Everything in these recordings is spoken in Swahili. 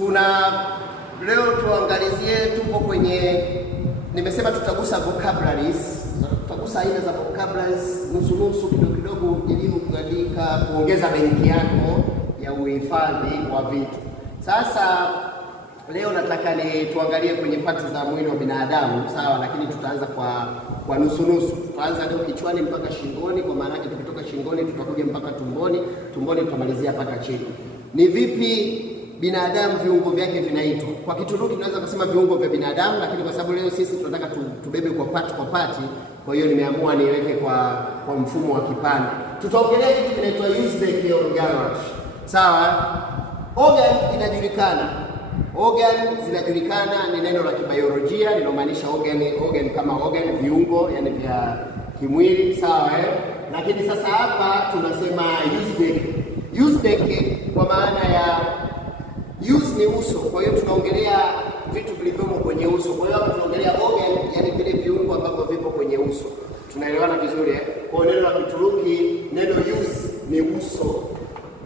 Leo tuangalizie, tupo kwenye, nimesema tutagusa vocabularies, tutagusa aina za vocabularies nusu kidogo ili kuandika kuongeza benki yako ya uhifadhi wa vitu. Sasa leo nataka tuangalie kwenye pati za mwili wa binadamu, sawa, lakini tutaanza kwa nusu. Tutaanza leo kichwani mpaka shingoni, kwa maana yake tukitoka shingoni tutakuja mpaka tumboni tutamalizia mpaka chini. Ni vipi binadamu viungo vyake vinaitwa? Kwa Kituruki tunaweza kusema viungo vya binadamu, lakini kwa sababu leo sisi tunataka tubebe kwa pati, kwa hiyo nimeamua niweke kwa mfumo wa kipande. Tutaongelea kitu kinaitwa Yüzdeki organlar. Sawa? Organ zinajulikana, ni neno la kibiolojia linalomaanisha organ kama organ, viungo, yani vya kimwili, sawa Lakini sasa hapa tunasema Yüzdeki kwa maana ya use ni uso. Kwa hiyo tunaongelea vitu vilivyomo kwenye uso. Kwa hiyo hapa tunaongelea organ, yani vile viungo ambavyo vipo kwenye uso. Tunaelewana vizuri Kwa neno la Kituruki, neno use ni uso.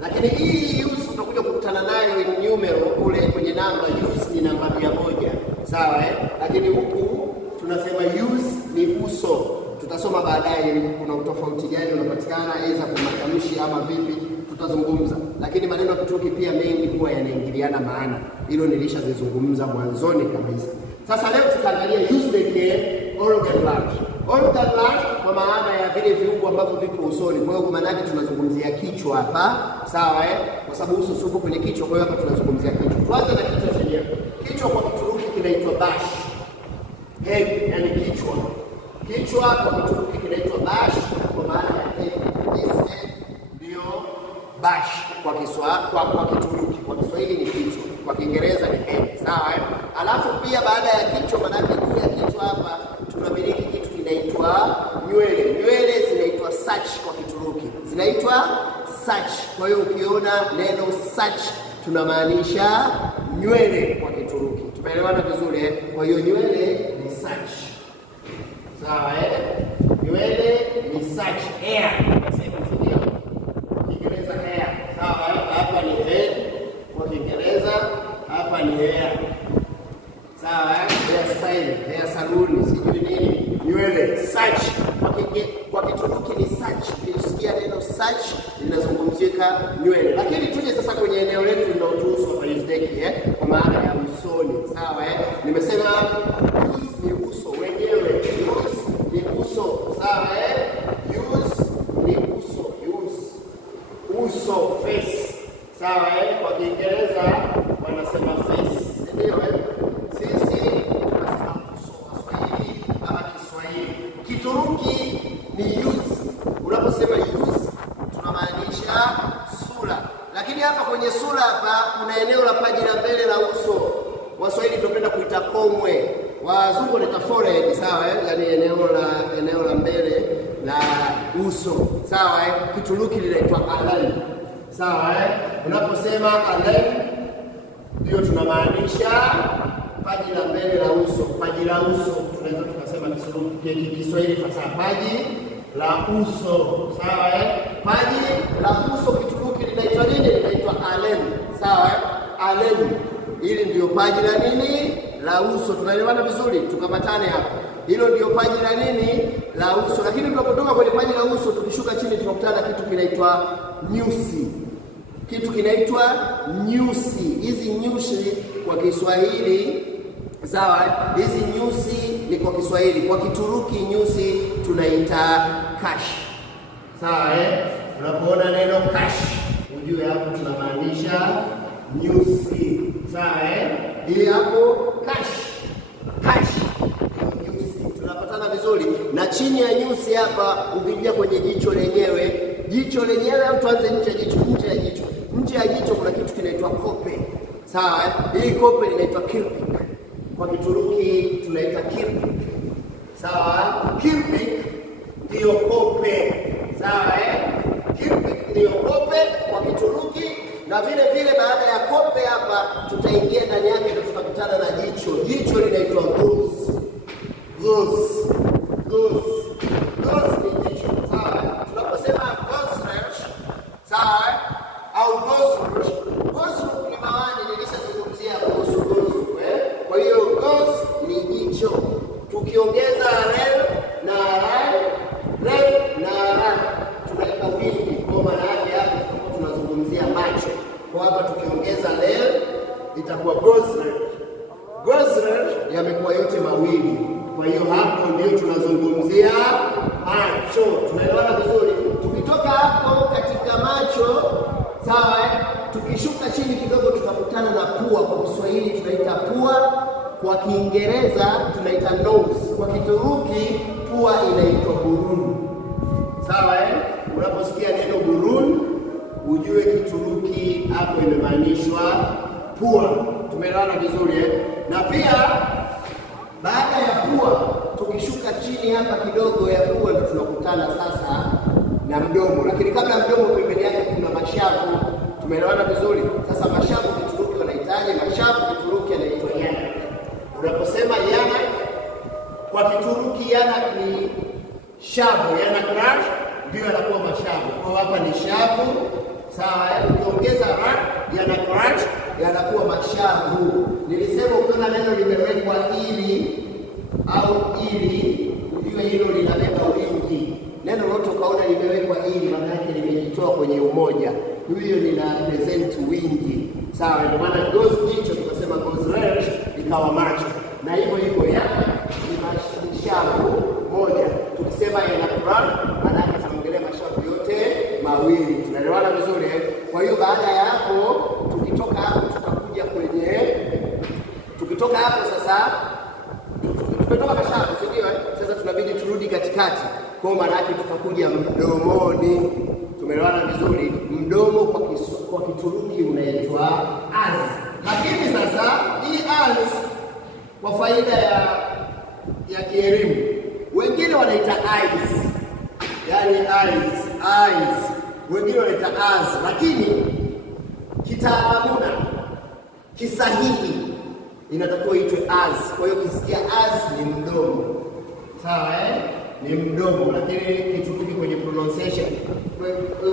Lakini hii use tutakuja kukutana nayo in numero kule kwenye namba. Use ni namba 100. Sawa Lakini huku tunasema use ni uso. Tutasoma baadaye kuna utofauti gani unapatikana aidha kwa matamshi ama vipi, tutazungumza. Lakini maneno ya Kituruki pia mengi huwa yanaingiliana maana. Hilo nilishazungumza mwanzoni kabisa. Sasa leo tutaangalia Yüzdeki organlar. Organlar kwa maana ya vile viungo ambavyo vipo usoni. Kwa hiyo kwa maana yake tunazungumzia kichwa hapa, sawa Kwa sababu uso uko kwenye kichwa, kwa hiyo hapa tunazungumzia kichwa. Tuanze na kichwa chenyewe. Kichwa kwa Kituruki kinaitwa bash. Head, yani kichwa. Kichwa kwa Kituruki kinaitwa bash kwa maana ya head. This head ndio bash kwa Kituruki. Kwa Kiswahili ni kichwa, kwa Kiingereza ni head, sawa Alafu pia baada ya kichwa, maana juu ya kichwa hapa tunamiliki kitu kinaitwa nywele. Nywele zinaitwa saç kwa Kituruki. Zinaitwa saç. Kwa hiyo ukiona neno saç tunamaanisha nywele kwa Kituruki. Tumeelewana vizuri Kwa hiyo nywele ni saç. Sawa Nywele ni saç. Hair. Kiingereza hair. Sawa Hapa ni head kwa Kiingereza, hapa ni hair. Sawa hair style, hair salon, sijui nini. Nywele saç. Kwa Kituruki ni saç. Ukisikia neno saç linazungumzika nywele. Lakini tuje sasa kwenye eneo letu linalotuhusu hapa Yüzdeki kwa maana ya usoni. Sawa Nimesema use ni uso wenyewe. Use ni uso. Sawa Use ni uso. Uso, face. Sawa Kwa Kiingereza wanasema face. Ndio Sisi tunasema uso kwa Kiswahili ama Kiswahili. Kituruki ni use. Unaposema use tunamaanisha sura. Lakini hapa kwenye sura hapa kuna eneo la paji la mbele la uso. Waswahili tunapenda kuita komwe. Wazungu wanaita forehead, sawa yani eneo la mbele la uso. Sawa Kituruki linaitwa alem. Sawa Unaposema alem ndio tunamaanisha paji la mbele la uso. Paji la uso tunaweza tukasema Kiswahili fasaha, paji la uso. Sawa Paji la uso Kituruki linaitwa nini? Linaitwa alem. Sawa alem. Hili ndio paji la nini? La uso. Tunaelewana vizuri? Tukamatane hapa. Hilo ndio paji la nini? La uso. Lakini tunapotoka kwenye paji la uso tukishuka chini tunakutana kitu kinaitwa nyusi. Kitu kinaitwa nyusi. Hizi nyusi kwa Kiswahili, sawa hizi nyusi ni kwa Kiswahili. Kwa Kituruki nyusi tunaita kash. Sawa Unapoona neno kash ujue hapo tunamaanisha nyusi. Sawa Hii hapo kash nyusi. Tunapatana vizuri. Na chini ya nyusi hapa ukija kwenye jicho lenyewe. Jicho lenyewe au tuanze nje ya jicho. Nje ya jicho kuna kitu kinaitwa kope. Sawa Hii kope inaitwa kirpik. Kwa Kituruki tunaita kirpik. Sawa Kirpik ndio kope. Sawa Kirpik ndio kope kwa Kituruki. Na vile baada ya kope hapa tutaingia ndani yake na tutakutana na jicho. Jicho linaitwa göz. Göz ni jicho. Sawa Tunaposema gözler, sawa au gözler ni maana nilishazungumzia tukiongeza lel itakuwa gozrer. Gozrer yamekuwa yote mawili. Kwa hiyo hapo ndio tunazungumzia macho. Tunaelewana vizuri? Tukitoka hapo katika macho, sawa, tukishuka chini kidogo tutakutana na pua. Kwa Kiswahili tunaita pua, kwa Kiingereza tunaita nose, kwa Kituruki pua inaitwa burun. Sawa, unaposikia neno burun ujue Kituruki hapo imemanishwa pua. Tumeelewana vizuri Na pia baada ya pua tukishuka chini hapa kidogo ya pua ndio tunakutana sasa na mdomo. Lakini kabla ya mdomo pembeni yake kuna mashavu. Tumeelewana vizuri? Sasa mashavu Kituruki wanahitaji mashavu, Kituruki yanaitwa yanak. Unaposema yanak kwa Kituruki yanak ni shavu, yanaklar ndio yanakuwa mashavu. Kwa hapa ni shavu, sawa, ukiongeza ra yanaklar yanakuwa mashavu. Nilisema ukiona neno limewekwa ili au ili, ujue hilo linabeba wingi. Neno lote ukaona limewekwa ili, maana yake limejitoa kwenye umoja. Hiyo lina present wingi. Sawa, ndio maana goes jicho tukasema goes red ikawa macho. Na hivyo hivyo yana ni mashavu moja. Tukisema yana Quran maana yake tunaongelea mashavu yote mawili. Tunaelewana vizuri Kwa hiyo baada ya hapo tukitoka hapo tutakuja kwenye sasa tumetoka mashavu, sio? Sasa tunabidi turudi katikati. Kwa maana yake tutakuja mdomoni. Tumeelewana vizuri? Mdomo kwa Kituruki unaitwa az. Lakini sasa hii az kwa faida ya kielimu wengine wanaita eyes. Yaani eyes. Wengine wanaita az, lakini kitaalamuna kisahihi inatakiwa itwe az. Kwa hiyo kisikia az ni mdomo. Sawa ni mdomo, lakini Kituruki kwenye pronunciation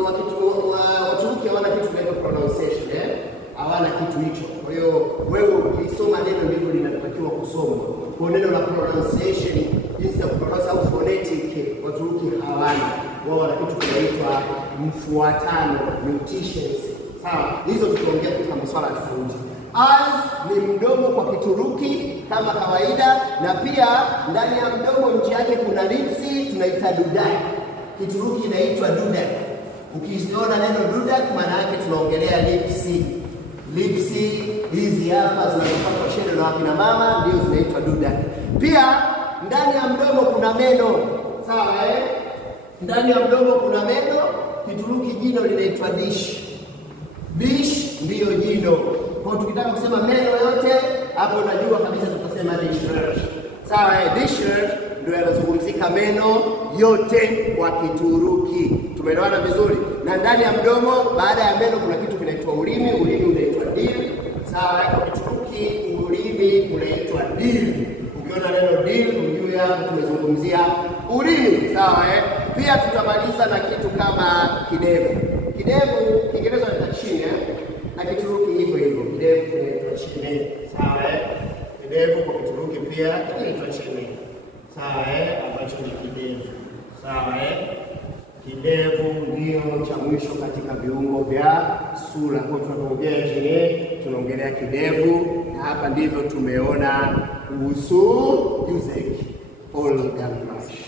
Waturuki hawana kitu kinaitwa pronunciation hawana kitu hicho. Kwa hiyo wewe ukisoma neno ndivyo linatakiwa kusoma. Kwa neno la pronunciation, jinsi ya kupronounce au phonetic, Waturuki hawana. Wao wana kitu kinaitwa mfuatano, mutations. Sawa, hizo tutaongea katika masuala tofauti. Az ni mdomo kwa Kituruki kama kawaida, na pia ndani ya mdomo nje yake kuna lipsi, tunaita dudak. Kituruki inaitwa dudak. Ukiona neno dudak maana yake tunaongelea lipsi. Lipsi hizi hapa zinazopakwa shele na wakina mama ndio zinaitwa dudak. Pia ndani ya mdomo kuna meno. Sawa Ndani ya mdomo kuna meno. Kituruki jino linaitwa dish. Dish ndiyo jino. Kwa tukitaka kusema meno yote hapo unajua kabisa tutasema dishrer. Sawa dishrer ndio yanazungumzika meno yote kwa Kituruki. Tumeelewana vizuri? Na ndani ya mdomo baada ya meno kuna kitu kinaitwa ulimi. Ulimi unaitwa dil. Sawa kwa Kituruki ulimi unaitwa dil. Ukiona neno dil ujue hapo tumezungumzia ulimi. Sawa Pia tutamaliza na kitu kama kidevu. Kidevu Kiingereza ni chini na Kituruki hivyo hivyo. Kidevu kinaitwa chini. Sawa Kidevu kwa Kituruki pia kinaitwa chini. Sawa ambacho ni kidevu. Sawa Kidevu ndio cha mwisho katika viungo vya sura. Kwa tunapoongea chini tunaongelea kidevu, na hapa ndivyo tumeona uso, usek, organ brush.